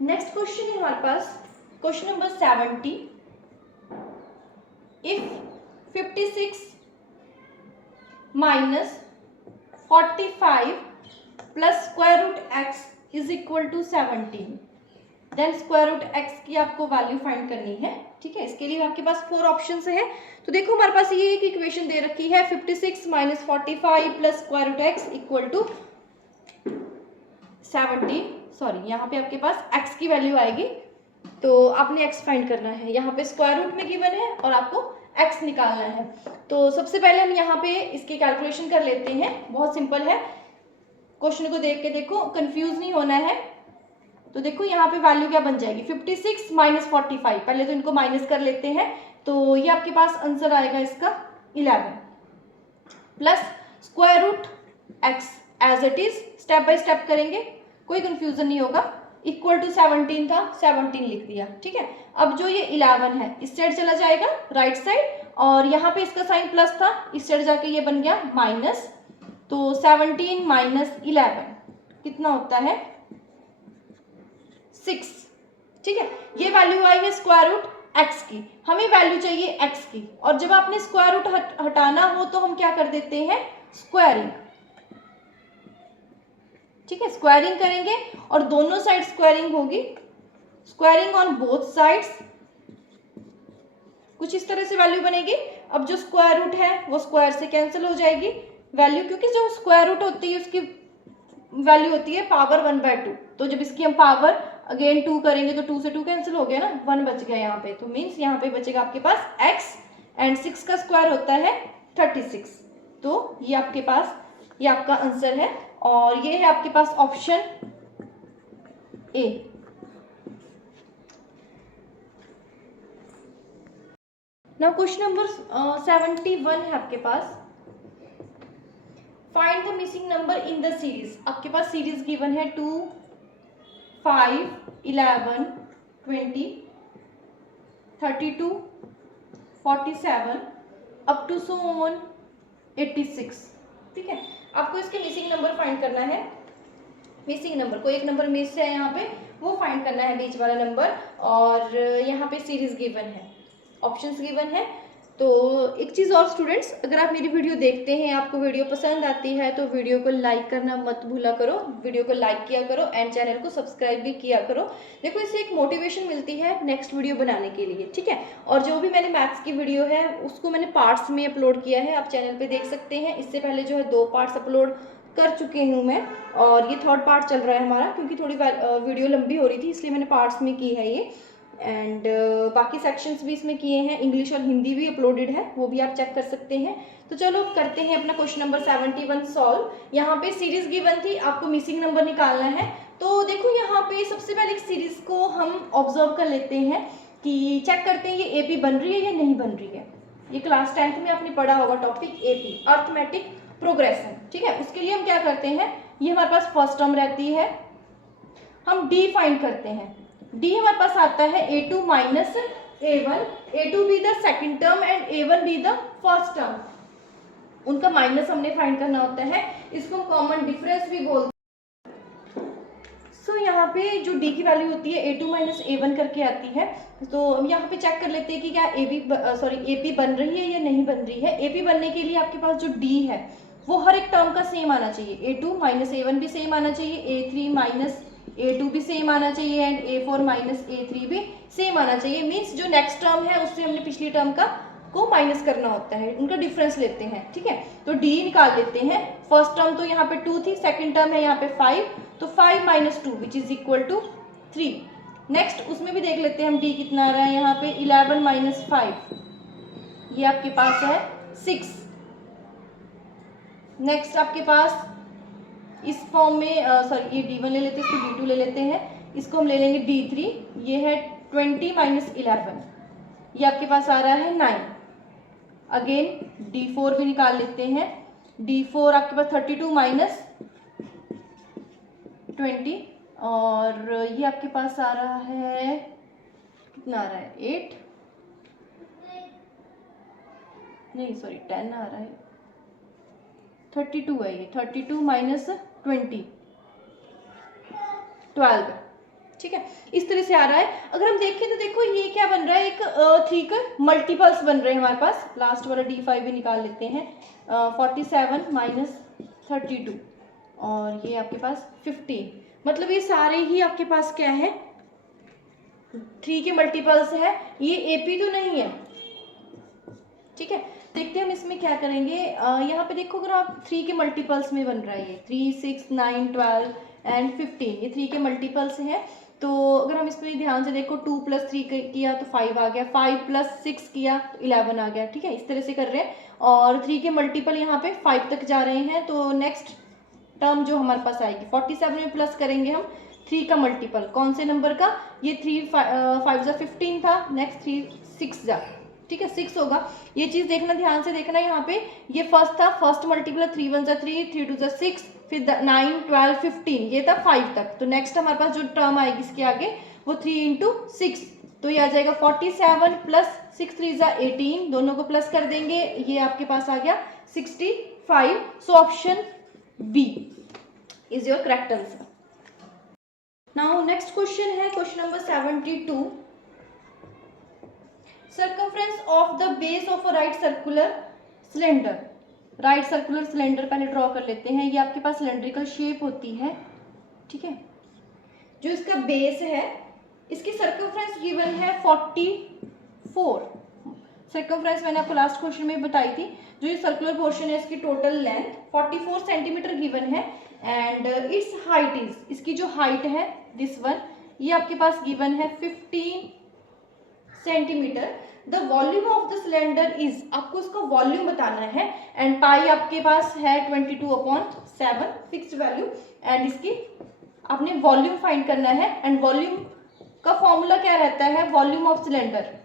Next question है हमारे पास question number 70। If 56 minus 45 plus square root X is equal to 17, then square root X की आपको value find करनी है। ठीक है, इसके लिए आपके पास 4 ऑप्शन है। तो देखो हमारे पास ये एक इक्वेशन दे रखी है 56 minus 45 plus square root x equal to 17। Sorry, यहाँ पे आपके पास x की वैल्यू आएगी, तो आपने x फाइंड करना है। यहाँ पे स्क्वायर रूट में गिवन है और आपको x निकालना है। तो सबसे पहले हम यहाँ पे इसकी कैलकुलेशन कर लेते हैं। बहुत सिंपल है, क्वेश्चन को देख के देखो, कंफ्यूज नहीं होना है। तो देखो यहाँ पे वैल्यू क्या बन जाएगी 56 माइनस 45। पहले तो इनको माइनस कर लेते हैं, तो ये आपके पास आंसर आएगा इसका 11 plus square root x as it is, step by step करेंगे, कोई कंफ्यूजन नहीं होगा। इक्वल टू 17 था, 17 लिख दिया। ठीक है, अब जो ये 11 है इस साइड चला जाएगा राइट साइड, और यहाँ पे इसका साइन प्लस था, इस साइड जाके ये बन गया माइनस। तो 17 माइनस 11 कितना होता है 6। ठीक है, ये वैल्यू आई है स्क्वायर रूट एक्स की, हमें वैल्यू चाहिए एक्स की। और जब आपने स्क्वायर रूट हटाना हो तो हम क्या कर देते हैं, स्क्वायरिंग। ठीक है, स्क्वायरिंग करेंगे और दोनों साइड स्क्वायरिंग होगी, स्क्वायरिंग ऑन बोथ साइड्स। कुछ इस तरह से वैल्यू बनेगी। अब जो स्क्वायर रूट है वो स्क्वायर से कैंसिल हो जाएगी वैल्यू, क्योंकि जो स्क्वायर रूट होती है उसकी वैल्यू होती है पावर 1/2। तो जब इसकी हम पावर अगेन 2 करेंगे तो 2 से 2 कैंसिल हो गया ना, 1 बच गया यहाँ पे। तो मीन्स यहाँ पे बचेगा आपके पास x, एंड 6 का स्क्वायर होता है 36। तो ये आपके पास, ये आपका आंसर है, और ये है आपके पास option A. Now question number 71 है आपके पास। Find the missing number in the series. आपके पास सीरीज गिवन है 2, 5, 11, 20, 32, 47 अप टू सो ऑन 86। ठीक है, आपको इसके मिसिंग नंबर फाइंड करना है। मिसिंग नंबर को एक नंबर मिस है यहाँ पे, वो फाइंड करना है बीच वाला नंबर। और यहाँ पे सीरीज गिवन है, ऑप्शंस गिवन है। तो एक चीज़ और स्टूडेंट्स, अगर आप मेरी वीडियो देखते हैं, आपको वीडियो पसंद आती है तो वीडियो को लाइक करना मत भूला करो। वीडियो को लाइक किया करो एंड चैनल को सब्सक्राइब भी किया करो। देखो, इससे एक मोटिवेशन मिलती है नेक्स्ट वीडियो बनाने के लिए। ठीक है, और जो भी मैंने मैथ्स की वीडियो है उसको मैंने पार्ट्स में अपलोड किया है, आप चैनल पर देख सकते हैं। इससे पहले जो है 2 पार्ट्स अपलोड कर चुकी हूँ मैं, और ये 3rd पार्ट चल रहा है हमारा, क्योंकि थोड़ी वीडियो लंबी हो रही थी इसलिए मैंने पार्ट्स में की है ये। एंड बाकी सेक्शंस भी इसमें किए हैं, इंग्लिश और हिंदी भी अपलोडेड है, वो भी आप चेक कर सकते हैं। तो चलो करते हैं अपना क्वेश्चन नंबर 71 सॉल्व। यहाँ पे सीरीज गिवन थी, आपको मिसिंग नंबर निकालना है। तो देखो यहाँ पे सबसे पहले एक सीरीज को हम ऑब्जर्व कर लेते हैं कि चेक करते हैं ये एपी बन रही है या नहीं बन रही है। ये क्लास 10th में आपने पढ़ा होगा टॉपिक एपी, अर्थमेटिक प्रोग्रेशन। ठीक है, उसके लिए हम क्या करते हैं, ये हमारे पास फर्स्ट टर्म रहती है, हम डी फाइंड करते हैं। डी हमारे पास आता है a2 minus a1, a2 be the second term and a1 be the first term. उनका माइनस हमने फाइंड करना होता है, इसको हम कॉमन डिफरेंस भी बोलते हैं। सो यहाँ पे जो डी की वैल्यू होती है a2 माइनस a1 करके आती है। तो हम यहाँ पे चेक कर लेते हैं कि क्या एपी बन रही है या नहीं बन रही है। एपी बनने के लिए आपके पास जो डी है वो हर एक टर्म का सेम आना चाहिए, a2 माइनस a1 भी सेम आना चाहिए, a3 माइनस a2 भी सेम आना चाहिए, एंड a4 माइनस a3 भी सेम आना चाहिए। मीन्स जो नेक्स्ट टर्म है उससे हमने पिछली टर्म का को माइनस करना होता है, उनका डिफरेंस लेते हैं। ठीक है, तो d निकाल लेते हैं। फर्स्ट टर्म तो यहाँ पे 2 थी, सेकंड टर्म है यहाँ पे 5, तो 5 minus 2 which is equal to 3। Next उसमें भी देख लेते हैं हम d कितना आ रहा है, यहाँ पे 11 माइनस 5, ये आपके पास है 6। नेक्स्ट आपके पास इस फॉर्म में सॉरी ये d1 ले लेते हैं, इसको d2 ले लेते हैं, इसको हम ले लेंगे d3, ये है 20 माइनस 11, ये आपके पास आ रहा है 9। अगेन d4 भी निकाल लेते हैं, d4 आपके पास 32 माइनस 20, और ये आपके पास आ रहा है, कितना आ रहा है 8, नहीं सॉरी 10 आ रहा है, 32 है ये, 32 माइनस 20 12। ठीक है, इस तरह से आ रहा है। अगर हम देखें तो देखो ये क्या बन रहा है, एक 3 का मल्टीपल्स बन रहे हैं हमारे पास। लास्ट वाला D5 भी निकाल लेते हैं। 47 माइनस 32 और ये आपके पास 15, मतलब ये सारे ही आपके पास क्या है, 3 के मल्टीपल्स है, ये AP तो नहीं है। ठीक है, देखते हैं हम इसमें क्या करेंगे। यहाँ पे देखो अगर आप 3 के मल्टीपल्स में बन रहा है, ये 3, 6, 9, 12 एंड 15, ये 3 के मल्टीपल्स हैं। तो अगर हम इसमें ध्यान से देखो 2 + 3 किया तो 5 आ गया, 5 + 6 किया तो 11 आ गया। ठीक है, इस तरह से कर रहे हैं और 3 के मल्टीपल यहाँ पे 5 तक जा रहे हैं। तो नेक्स्ट टर्म जो हमारे पास आएगी 47 में प्लस करेंगे हम 3 का मल्टीपल, कौन से नंबर का, ये 3 5 जा 15 था, नेक्स्ट 3 6 जा, ठीक है 6 होगा। ये चीज देखना, ध्यान से देखना, यहाँ पे ये फर्स्ट था, फर्स्ट मल्टीपल 3 1 जा 3, 3 2 जा 6, फिर 9 12 15, ये था 5 तक। तो नेक्स्ट हमारे पास जो टर्म आएगी इसके आगे वो 3 × 6, तो ये आ जाएगा 47 प्लस 6 3 जा 18, दोनों को प्लस कर देंगे, ये आपके पास आ गया 65। So option B is your correct answer. Now next question है question number 72। Circumference of the base of a right circular cylinder. Right circular cylinder पहले ड्रॉ कर लेते हैं। ये आपके पास सिलेंड्रिकल शेप होती है, ठीक है। जो इसका बेस है, इसकी सर्कमफ्रेंस गिवन है 44। सर्कमफ्रेंस मैंने आपको लास्ट क्वेश्चन में बताई थी। जो ये सर्कुलर पोर्शन है इसकी टोटल लेंथ 44 सेंटीमीटर गिवन है एंड इट्स हाइट इज, इसकी जो हाइट है दिस वन, ये आपके पास गिवन है 15 centimetre. The volume of the cylinder is, आपको इसका वॉल्यूम बताना है एंड पाई आपके पास है 22/7 फिक्स्ड वैल्यू एंड इसकी आपने वॉल्यूम फाइंड करना है एंड वॉल्यूम का फॉर्मूला क्या रहता है, वॉल्यूम ऑफ सिलेंडर।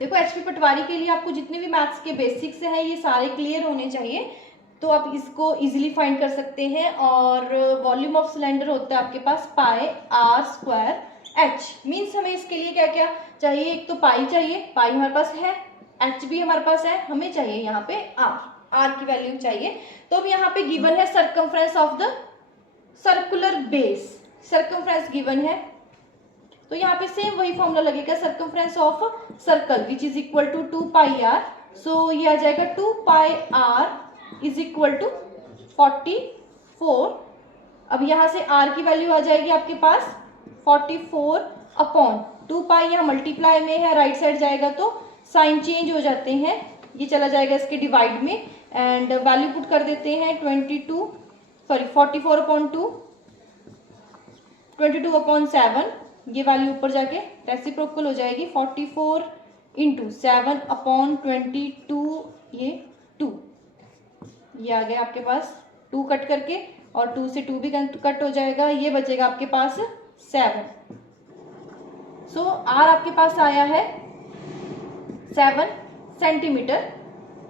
देखो एचपी पटवारी के लिए आपको जितने भी मैथ्स के बेसिक्स हैं ये सारे क्लियर होने चाहिए, तो आप इसको इजीली फाइंड कर सकते हैं। और वॉल्यूम ऑफ सिलेंडर होता है आपके पास पाई r² h, मीन्स हमें इसके लिए क्या क्या चाहिए, एक तो पाई चाहिए, पाई हमारे पास है, h भी हमारे पास है, हमें चाहिए यहाँ पे r की वैल्यू चाहिए। तो अब यहाँ पे गिवन है circumference of the circular base, circumference given है, तो यहाँ पे सेम वही फॉर्मूला लगेगा, circumference of circle which is equal to 2πr। So ये आ जाएगा 2πr इज इक्वल टू 44। अब यहाँ से r की वैल्यू आ जाएगी आपके पास 44/2π, यहाँ मल्टीप्लाई में है, राइट साइड जाएगा तो साइन चेंज हो जाते हैं, ये चला जाएगा इसके डिवाइड में एंड वैल्यू पुट कर देते हैं 44/2, 22/7, ये वैल्यू ऊपर जाके रेसिप्रोकल हो जाएगी 44 × 7/22, ये 2, ये आ गया आपके पास 2 कट करके और 2 से 2 भी कट हो जाएगा, ये बचेगा आपके पास 7। सो r आपके पास आया है 7 सेंटीमीटर,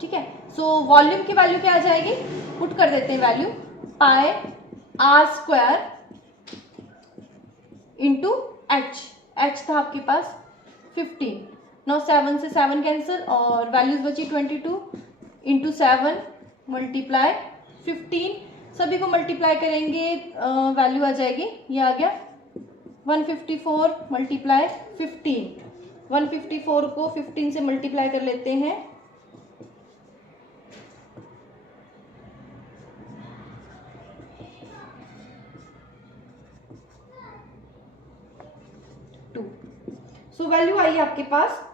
ठीक है। सो वॉल्यूम की वैल्यू क्या आ जाएगी, पुट कर देते हैं वैल्यू, पाई r² इंटू h था आपके पास 15। नौ 7 से 7 कैंसिल और वैल्यूज बची 22 × 7 मल्टीप्लाई 15, सभी को मल्टीप्लाई करेंगे वैल्यू आ जाएगी, ये आ गया 154 × 15। 154 को 15 से मल्टीप्लाई कर लेते हैं, सो वैल्यू आई आपके पास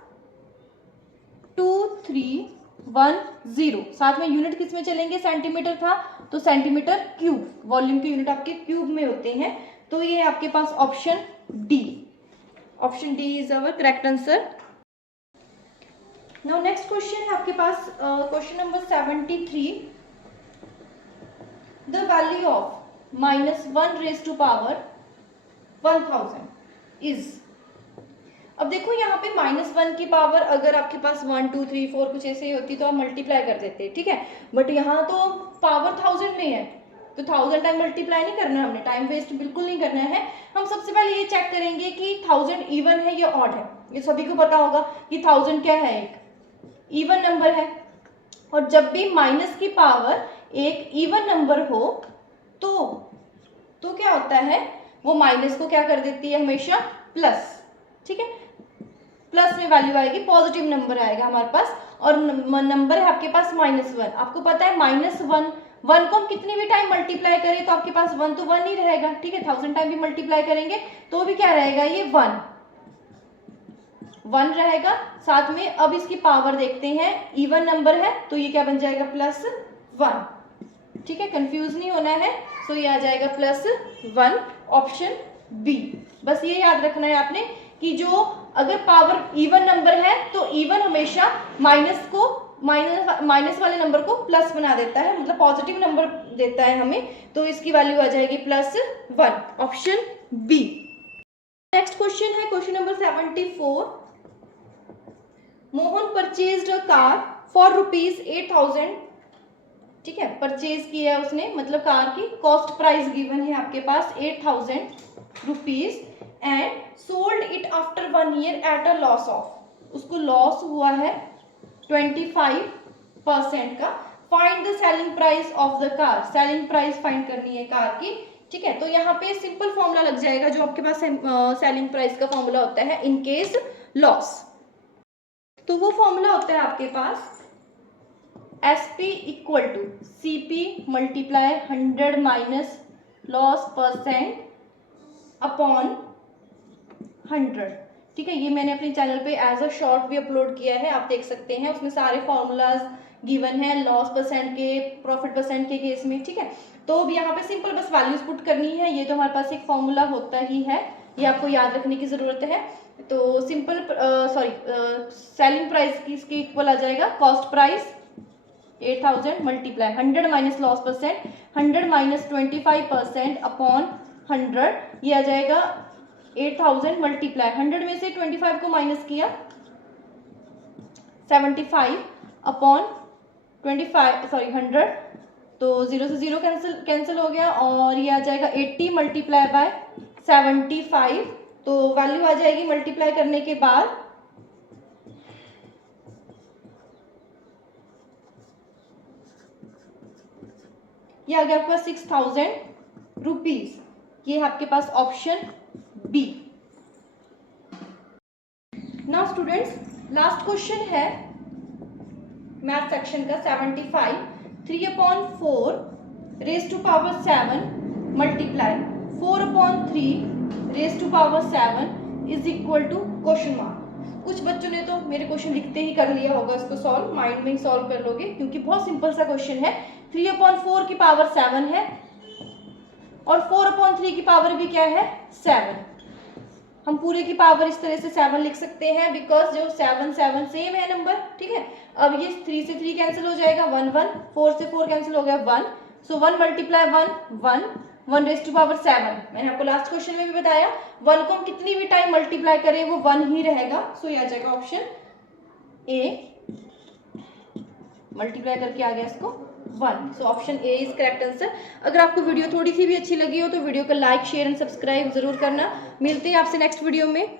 2310। साथ में यूनिट किस में चलेंगे, सेंटीमीटर था तो सेंटीमीटर क्यूब, वॉल्यूम के यूनिट आपके क्यूब में होते हैं, तो ये आपके पास option D, option D is our correct answer. Now next question है आपके पास question number 73। The value of -1⁻1000 is, अब देखो यहाँ पे -1 की पावर अगर आपके पास 1 2 3 4 कुछ ऐसे ही होती तो आप मल्टीप्लाई कर देते, ठीक है, बट यहाँ तो पावर 1000 में है तो 1000 टाइम मल्टीप्लाई नहीं करना, हमने टाइम वेस्ट बिल्कुल नहीं करना है। हम सबसे पहले ये चेक करेंगे कि 1000 इवन है या ऑड है। ये सभी को पता होगा कि 1000 क्या है, एक इवन नंबर है, और जब भी माइनस की पावर एक इवन नंबर हो तो तो क्या होता है, वो माइनस को क्या कर देती है हमेशा प्लस, ठीक है, प्लस में वैल्यू आएगी, पॉजिटिव नंबर आएगा हमारे पास, और नंबर है आपके पास -1। आपको पता है -1, 1 को हम कितनी भी टाइम मल्टीप्लाई करें तो आपके पास 1 तो 1 ही रहेगा, ठीक है, 1000 टाइम भी मल्टीप्लाई करेंगे तो भी क्या रहेगा, ये 1 रहेगा। साथ में अब इसकी पावर देखते हैं, इवन नंबर है तो ये क्या बन जाएगा, +1, ठीक है, कंफ्यूज नहीं होना है। सो ये आ जाएगा +1, ऑप्शन बी। बस ये याद रखना है आपने कि जो अगर पावर इवन नंबर है तो इवन हमेशा माइनस वाले नंबर को प्लस बना देता है, मतलब पॉजिटिव नंबर देता है हमें, तो इसकी वैल्यू आ जाएगी +1, ऑप्शन बी। नेक्स्ट क्वेश्चन है question number 74। Mohan purchased a car for ₹8,000, ठीक है, परचेज किया है उसने, मतलब कार की कॉस्ट प्राइस गिवन है आपके पास ₹8,000 and sold it after 1 year at a loss of, उसको लॉस हुआ है 25% का। Find the selling price of the car, selling price find करनी है कार की, ठीक है। तो यहाँ पे सिंपल फॉर्मूला लग जाएगा जो आपके पास सेलिंग प्राइस का फॉर्मूला होता है इन केस लॉस। तो वो फॉर्मूला होता है आपके पास SP = CP multiply 100 minus loss % upon 100, ठीक है। ये मैंने अपने चैनल पे एज अ शॉर्ट भी अपलोड किया है, आप देख सकते हैं, उसमें सारे फॉर्मूलाज गिवन है लॉस % के, प्रॉफिट % के केस में, ठीक है। तो अब यहाँ पे सिंपल बस वैल्यूज पुट करनी है, ये तो हमारे पास एक फॉर्मूला होता ही है, ये आपको याद रखने की जरूरत है। तो सिंपल सेलिंग प्राइस की इसकी इक्वल आ जाएगा cost price 8,000 multiply 100 minus loss %, 100 minus 25% upon 100, ये आ जाएगा 8,000 मल्टीप्लाई 100 में से 25 को माइनस किया 75 अपॉन 100, तो 0 से 0 कैंसिल हो गया, और ये आ जाएगा 80 मल्टीप्लाई बाय 75, तो वैल्यू आ जाएगी मल्टीप्लाई करने के बाद ये आ गया आपके पास ₹6,000, ये है आपके पास option B. Now students, last question है मैथ सेक्शन का 75। 3/4 raise to power 7 multiply 4/3 raise to power 7 is equal to question mark. कुछ बच्चों ने तो मेरे क्वेश्चन लिखते ही कर लिया होगा, इसको सॉल्व माइंड में ही सॉल्व कर लोगे, क्योंकि बहुत सिंपल सा क्वेश्चन है। 3/4 की पावर 7 है और 4/3 की पावर भी क्या है, 7। हम पूरे की पावर इस तरह से 7 लिख सकते हैं, बिकॉज जो 7 7 सेम है नंबर, ठीक है। अब ये 3 से 3 कैंसिल हो जाएगा, 1 1, 4 से 4 कैंसिल हो गया 1, सो 1 मल्टीप्लाई 1 रेज़ टू पावर 7। मैंने आपको लास्ट क्वेश्चन में भी बताया 1 को हम कितनी भी टाइम मल्टीप्लाई करें वो 1 ही रहेगा, सो ये आ जाएगा ऑप्शन ए, मल्टीप्लाई करके आ गया इसको 1, so option A is correct answer. अगर आपको वीडियो थोड़ी सी भी अच्छी लगी हो तो वीडियो को लाइक शेयर एंड सब्सक्राइब जरूर करना। मिलते हैं आपसे नेक्स्ट वीडियो में।